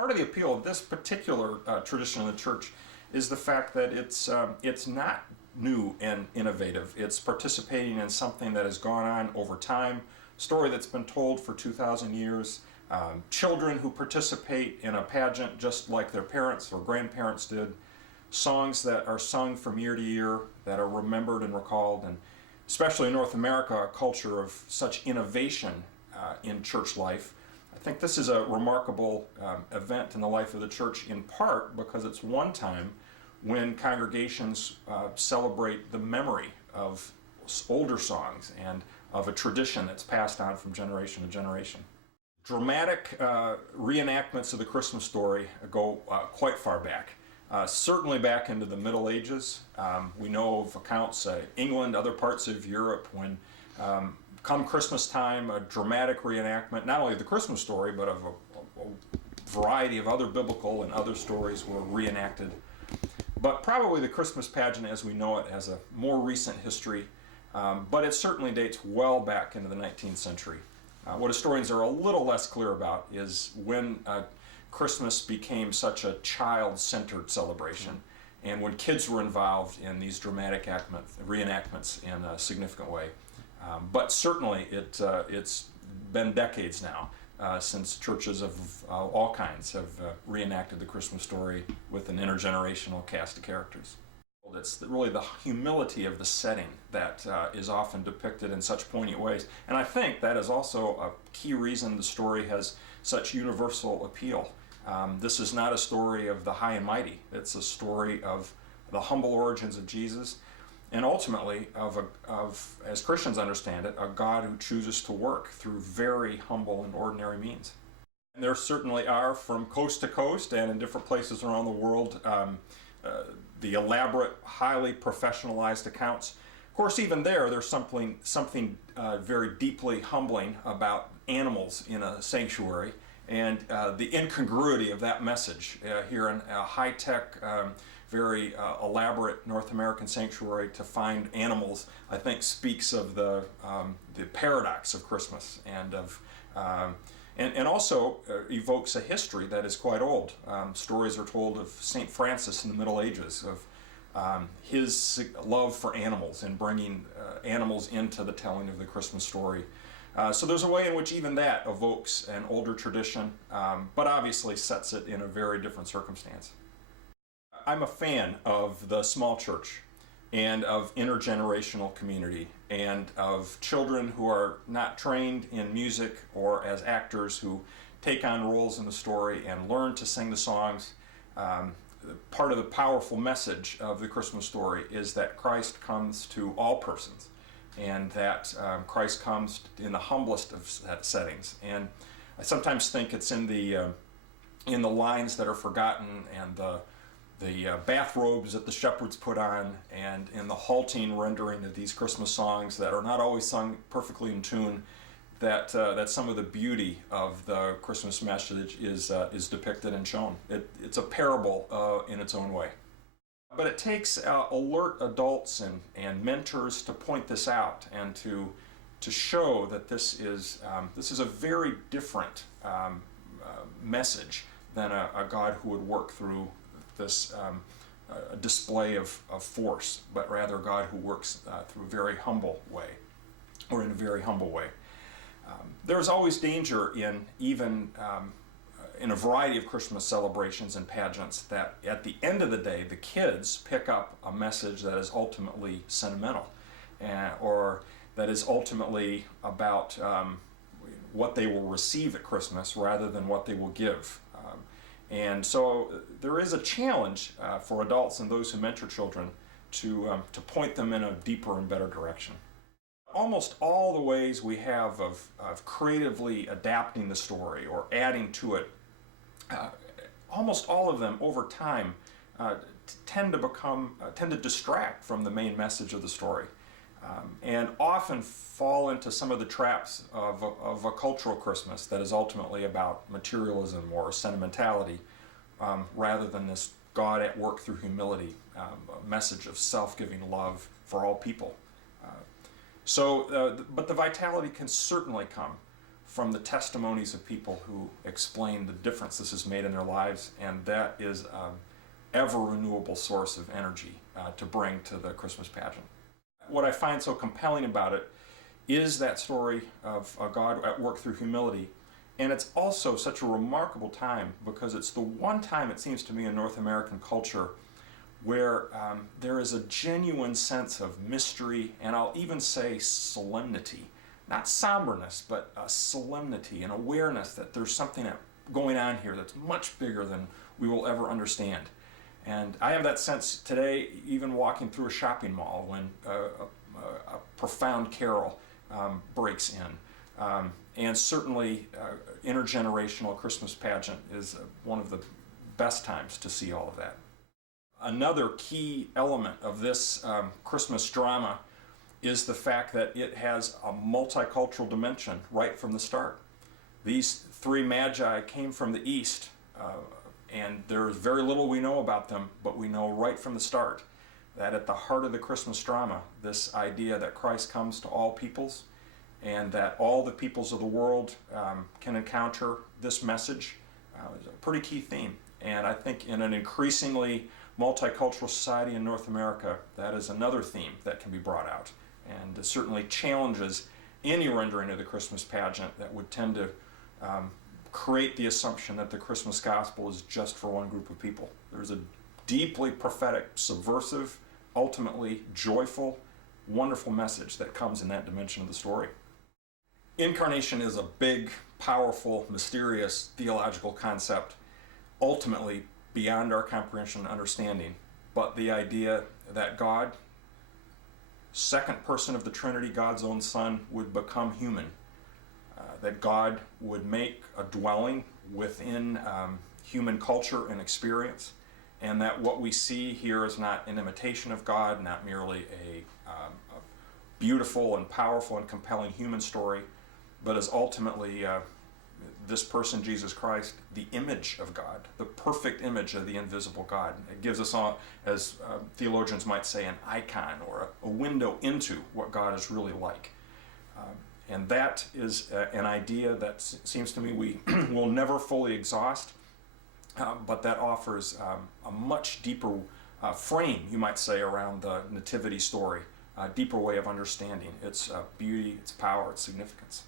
Part of the appeal of this particular tradition of the church is the fact that it's not new and innovative. It's participating in something that has gone on over time, a story that's been told for 2,000 years, children who participate in a pageant just like their parents or grandparents did, songs that are sung from year to year that are remembered and recalled, and especially in North America, a culture of such innovation in church life. I think this is a remarkable event in the life of the church, in part because it's one time when congregations celebrate the memory of older songs and of a tradition that's passed on from generation to generation. Dramatic reenactments of the Christmas story go quite far back. Certainly back into the Middle Ages. We know of accounts England, other parts of Europe, when come Christmas time, a dramatic reenactment, not only of the Christmas story, but of a variety of other biblical and other stories were reenacted. But probably the Christmas pageant as we know it has a more recent history, but it certainly dates well back into the 19th century. What historians are a little less clear about is when Christmas became such a child-centered celebration, and when kids were involved in these dramatic reenactments in a significant way. But certainly it's been decades now since churches of all kinds have reenacted the Christmas story with an intergenerational cast of characters. It's really the humility of the setting that is often depicted in such poignant ways. And I think that is also a key reason the story has such universal appeal. This is not a story of the high and mighty. It's a story of the humble origins of Jesus, and ultimately of, as Christians understand it, a God who chooses to work through very humble and ordinary means. And there certainly are, from coast to coast and in different places around the world, the elaborate, highly professionalized accounts. Of course, even there's something very deeply humbling about animals in a sanctuary, and the incongruity of that message here in a high-tech, very elaborate North American sanctuary to find animals, I think speaks of the paradox of Christmas, and also evokes a history that is quite old. Stories are told of St. Francis in the Middle Ages, of his love for animals and bringing animals into the telling of the Christmas story. So there's a way in which even that evokes an older tradition, but obviously sets it in a very different circumstance. I'm a fan of the small church and of intergenerational community and of children who are not trained in music or as actors who take on roles in the story and learn to sing the songs. Part of the powerful message of the Christmas story is that Christ comes to all persons, and that Christ comes in the humblest of settings. And I sometimes think it's in the lines that are forgotten, and the bathrobes that the shepherds put on, and in the halting rendering of these Christmas songs that are not always sung perfectly in tune, that some of the beauty of the Christmas message is depicted and shown. It's a parable in its own way. But it takes alert adults and mentors to point this out and to show that this is a very different message than a God who would work through this display of force, but rather a God who works through a very humble way, or in a very humble way. There's always danger in in a variety of Christmas celebrations and pageants that at the end of the day the kids pick up a message that is ultimately sentimental, or that is ultimately about what they will receive at Christmas rather than what they will give. And so there is a challenge for adults and those who mentor children to point them in a deeper and better direction. Almost all the ways we have of creatively adapting the story or adding to it, almost all of them over time tend to distract from the main message of the story, and often fall into some of the traps of a cultural Christmas that is ultimately about materialism or sentimentality, rather than this God at work through humility, a message of self-giving love for all people. But the vitality can certainly come from the testimonies of people who explain the difference this has made in their lives, and that is an ever renewable source of energy to bring to the Christmas pageant. What I find so compelling about it is that story of God at work through humility. And it's also such a remarkable time because it's the one time, it seems to me, in North American culture where there is a genuine sense of mystery, and I'll even say solemnity. Not somberness, but a solemnity, an awareness that there's something going on here that's much bigger than we will ever understand. And I have that sense today, even walking through a shopping mall when a profound carol breaks in. And certainly intergenerational Christmas pageant is one of the best times to see all of that. Another key element of this Christmas drama is the fact that it has a multicultural dimension right from the start. These three magi came from the east, and there's very little we know about them, but we know right from the start that at the heart of the Christmas drama, this idea that Christ comes to all peoples and that all the peoples of the world can encounter this message is a pretty key theme. And I think in an increasingly multicultural society in North America, that is another theme that can be brought out. And it certainly challenges any rendering of the Christmas pageant that would tend to create the assumption that the Christmas gospel is just for one group of people. There's a deeply prophetic, subversive, ultimately joyful, wonderful message that comes in that dimension of the story. Incarnation is a big, powerful, mysterious theological concept, ultimately beyond our comprehension and understanding. But the idea that God, second person of the Trinity, God's own Son, would become human, that God would make a dwelling within human culture and experience, and that what we see here is not an imitation of God, not merely a beautiful and powerful and compelling human story, but is ultimately this person, Jesus Christ, the image of God, the perfect image of the invisible God. It gives us, all, as theologians might say, an icon or a window into what God is really like. And that is an idea that seems to me we will never fully exhaust, but that offers a much deeper frame, you might say, around the nativity story, a deeper way of understanding its beauty, its power, its significance.